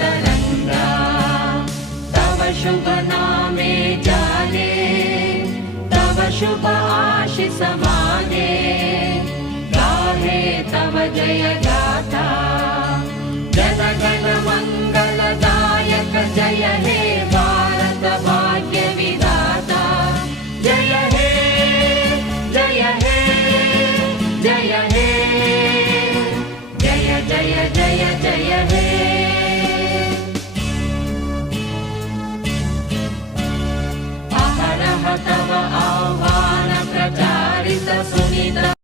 तरङ्गा तव शुभ नामे जाने तव शुभ आशीष माने गाहे तव जय गाथा जन गण मंगलदायक जय हे भारत भाग्य विधाता जय हे जय हे जय हे जय जय जय जय हे अहरह तव आह्वान प्रचारित सुनित